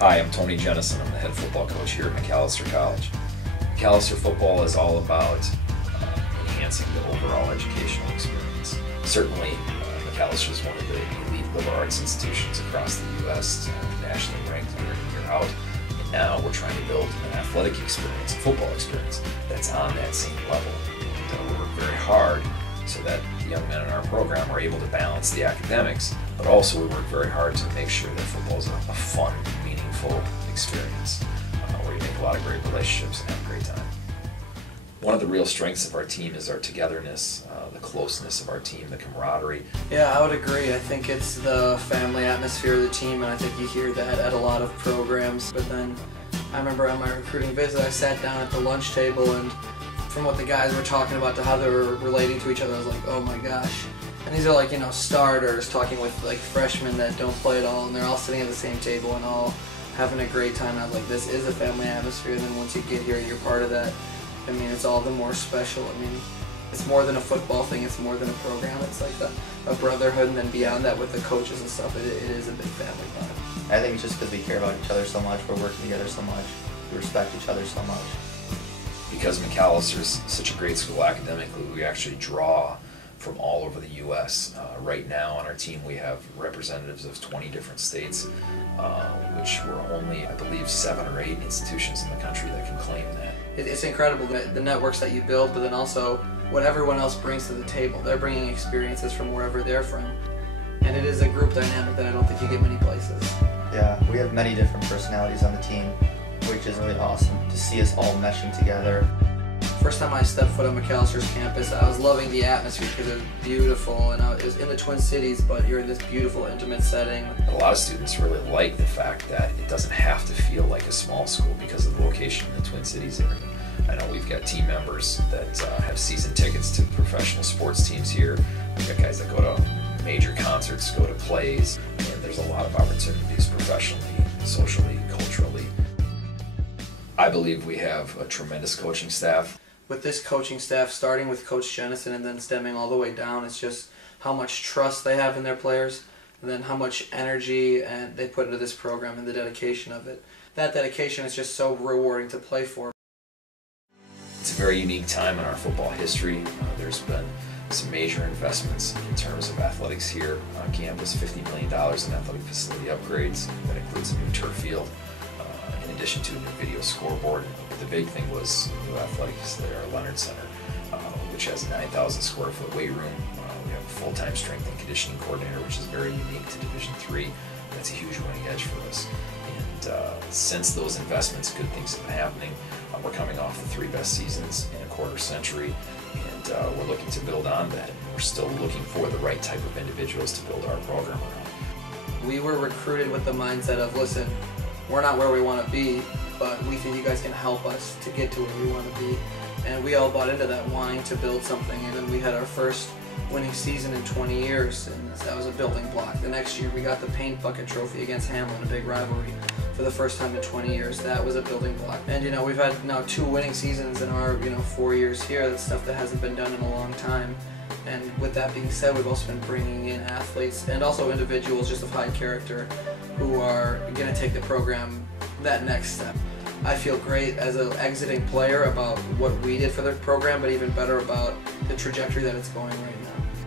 Hi, I'm Tony Jennison. I'm the head football coach here at Macalester College. Macalester football is all about enhancing the overall educational experience. Certainly, Macalester is one of the elite liberal arts institutions across the U.S., nationally ranked year in, year out. And now we're trying to build an athletic experience, a football experience, that's on that same level. And we work very hard so that the young men in our program are able to balance the academics, but also we work very hard to make sure that football is a fun, meaningful experience where you make a lot of great relationships and have a great time. One of the real strengths of our team is our togetherness, the closeness of our team, the camaraderie. Yeah, I would agree. I think it's the family atmosphere of the team, and I think you hear that at a lot of programs. But then I remember on my recruiting visit, I sat down at the lunch table, and from what the guys were talking about to how they were relating to each other, I was like, oh my gosh. And these are like, starters talking with like freshmen that don't play at all, and they're all sitting at the same table and all having a great time. And I was like, this is a family atmosphere, and then once you get here and you're part of that, I mean, it's all the more special. I mean, it's more than a football thing, it's more than a program. It's like a brotherhood, and then beyond that with the coaches and stuff, it is a big family vibe. I think it's just because we care about each other so much, we're working together so much, we respect each other so much. Because Macalester is such a great school academically, we actually draw from all over the U.S. Right now on our team we have representatives of 20 different states, which we're only, I believe, 7 or 8 institutions in the country that can claim that. It's incredible, the networks that you build, but then also what everyone else brings to the table. They're bringing experiences from wherever they're from. And it is a group dynamic that I don't think you get many places. Yeah, we have many different personalities on the team, which is really awesome to see us all meshing together. First time I stepped foot on Macalester's campus, I was loving the atmosphere because it was beautiful, and it was in the Twin Cities, but you're in this beautiful, intimate setting. A lot of students really like the fact that it doesn't have to feel like a small school because of the location in the Twin Cities area. I know we've got team members that have season tickets to professional sports teams here. We've got guys that go to major concerts, go to plays, and there's a lot of opportunities professionally, socially, culturally. I believe we have a tremendous coaching staff. With this coaching staff, starting with Coach Jennison and then stemming all the way down, it's just how much trust they have in their players, and then how much energy and they put into this program and the dedication of it. That dedication is just so rewarding to play for. It's a very unique time in our football history. There's been some major investments in terms of athletics here on campus, $50 million in athletic facility upgrades. That includes a new turf field, in addition to a new video scoreboard. The big thing was new athletic facility, our Leonard Center, which has a 9,000 square foot weight room. We have a full-time strength and conditioning coordinator, which is very unique to Division III. That's a huge winning edge for us. And since those investments, good things have been happening. We're coming off the 3 best seasons in a quarter century, and we're looking to build on that. We're still looking for the right type of individuals to build our program around. We were recruited with the mindset of, listen, we're not where we want to be, but we think you guys can help us to get to where we want to be. And we all bought into that, wanting to build something, and then we had our first winning season in 20 years, and that was a building block. The next year we got the paint bucket trophy against Hamlin, a big rivalry, for the first time in 20 years. That was a building block. And we've had now 2 winning seasons in our 4 years here. That's stuff that hasn't been done in a long time. And with that being said, we've also been bringing in athletes and also individuals just of high character who are going to take the program that next step. I feel great as an exiting player about what we did for the program, but even better about the trajectory that it's going right now.